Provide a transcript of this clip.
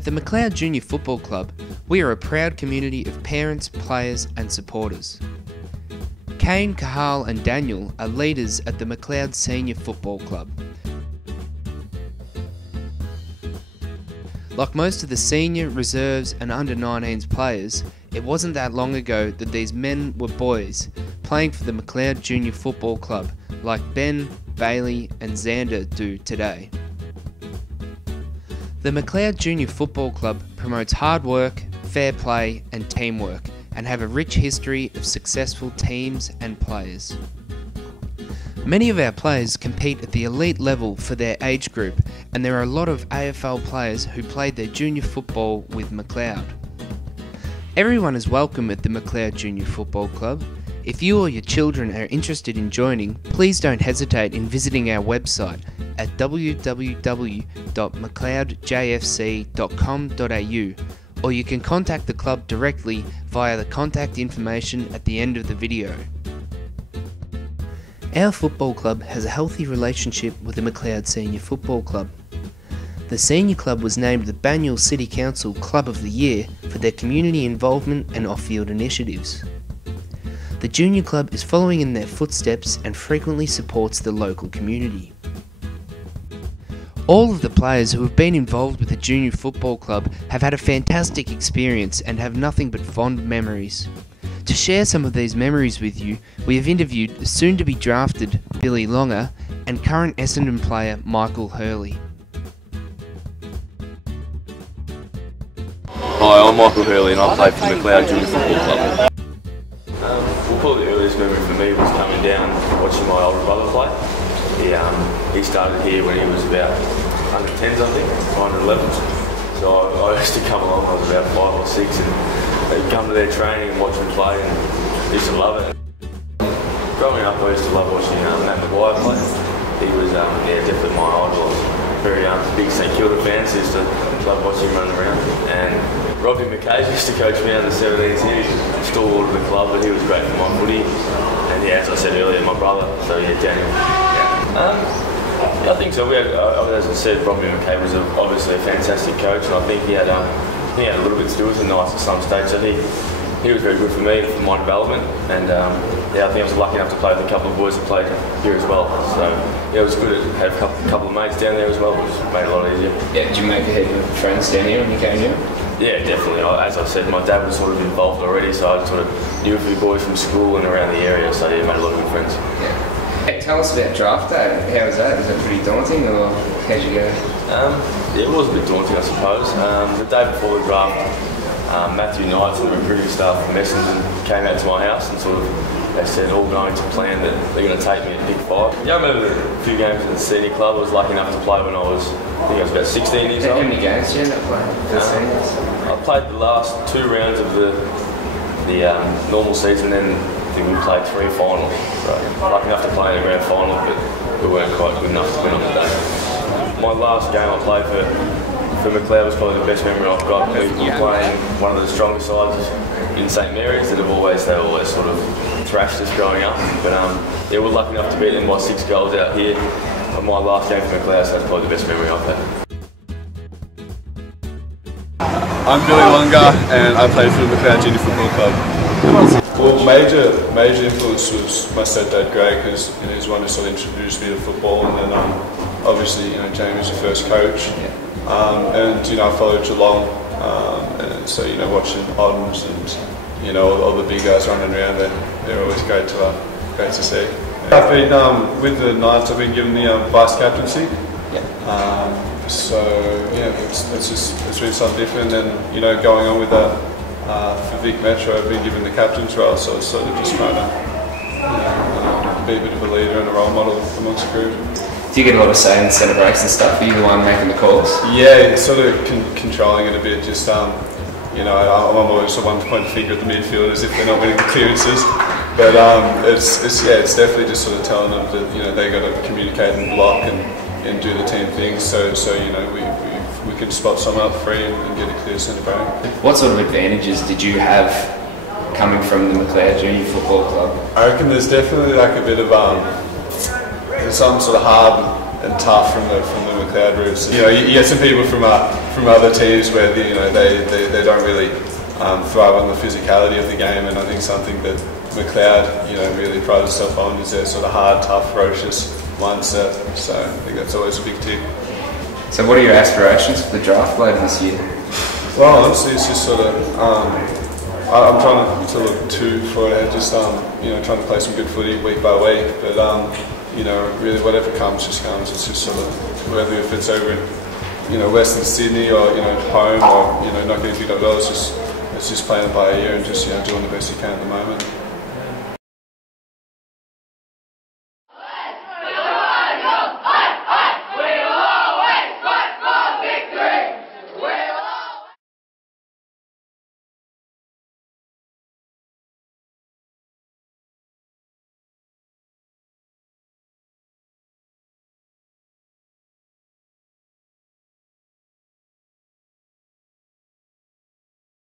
At the Macleod Junior Football Club, we are a proud community of parents, players and supporters. Kane, Kahal and Daniel are leaders at the Macleod Senior Football Club. Like most of the senior, reserves and under-19s players, it wasn't that long ago that these men were boys, playing for the Macleod Junior Football Club, like Ben, Bailey and Xander do today. The Macleod Junior Football Club promotes hard work, fair play and teamwork, and have a rich history of successful teams and players. Many of our players compete at the elite level for their age group, and there are a lot of AFL players who played their junior football with Macleod. Everyone is welcome at the Macleod Junior Football Club. If you or your children are interested in joining, please don't hesitate in visiting our website at www.macleodjfc.com.au, or you can contact the club directly via the contact information at the end of the video. Our football club has a healthy relationship with the Macleod Senior Football Club. The Senior Club was named the Banyule City Council Club of the Year for their community involvement and off-field initiatives. The Junior Club is following in their footsteps and frequently supports the local community. All of the players who have been involved with the Junior Football Club have had a fantastic experience and have nothing but fond memories. To share some of these memories with you, we have interviewed soon-to-be drafted Billy Longer and current Essendon player Michael Hurley. Hi, I'm Michael Hurley and I play for the Macleod Junior Football Club. Probably the earliest memory for me was coming down watching my older brother play. He started here when he was about under 10s, I think, under 11s. So I used to come along when I was about 5 or 6 and they'd come to their training and watch them play and I used to love it. Growing up I used to love watching Matt Macleod play. He was definitely my idol. I was very big St Kilda fan, so I used to love watching him run around. And Robbie McKay used to coach me under 17s here. He's still all of the club, but he was great for my footy. And yeah, as I said earlier, my brother, so yeah, Daniel. I think so. As I said, Robbie McKay was obviously a fantastic coach, and I think he had a little bit to do with the Knights at some stage. So he was very good for me, for my development, and yeah, I think I was lucky enough to play with a couple of boys that played here as well. So yeah, it was good to have a couple of mates down there as well, which made it a lot easier. Yeah, did you make a heap of friends down here when you came here? Yeah, definitely. As I said, my dad was sort of involved already, so I sort of knew a few boys from school and around the area, so yeah, made a lot of good friends. Yeah. Tell us about draft day. How was that? Was it pretty daunting, or how'd you go? Yeah, it was a bit daunting, I suppose. The day before the draft, Matthew Knights and the recruiting staff from Essendon came out to my house and sort of they said all going to plan that they're going to take me at pick 5. Yeah, I remember a few games in the senior club. I was lucky enough to play when I was about 16 years old. How many games did you end up playing for the seniors? I played the last 2 rounds of the normal season, then I think we played 3 finals. So lucky enough to play in the grand final, but we weren't quite good enough to win on the day. My last game I played for Macleod was probably the best memory I've got. We were playing one of the strongest sides in St Mary's that they always sort of thrashed us growing up. But yeah, we're lucky enough to beat them by 6 goals out here on my last game for Macleod, so that's probably the best memory I've had. I'm Billy Longer and I play for the Macleod Junior Football Club. Well, major influence was my stepdad Greg, because he's the one who sort of introduced me to football, and then obviously Jamie was the first coach. And I followed Geelong, and so watching Oddens and all the big guys running around, they're always great to see. I've been with the Knights. I've been given the vice captaincy. So yeah, it's been something different, and going on with that for Vic Metro, I've been given the captain's role. So it's sort of just trying to be a bit of a leader and a role model amongst the group. Do you get a lot of say in centre breaks and stuff? Are you the one making the calls? Yeah, sort of controlling it a bit. Just I'm always the one to point the finger at the midfielders if they're not winning the clearances. But it's definitely just sort of telling them that they got to communicate and block and do the team things. So we could spot someone up free and get a clear centre break. What sort of advantages did you have coming from the Macleod Junior Football Club? I reckon there's definitely like a bit of there's some sort of hard tough from the Macleod roots. You know, you get some people from other teams where they don't really thrive on the physicality of the game, and I think something that Macleod, you know, really prides itself on is their sort of hard, tough, ferocious mindset. So I think that's always a big tick. So what are your aspirations for the draft later this year? Well, honestly, it's just sort of I'm trying to look too far ahead, just you know, trying to play some good footy week by week. But you know, really whatever comes, just comes. It's just sort of whether if it's over in, you know, Western Sydney or, you know, home or, you know, not getting picked up at all. It's just playing it by ear and just, you know, doing the best you can at the moment.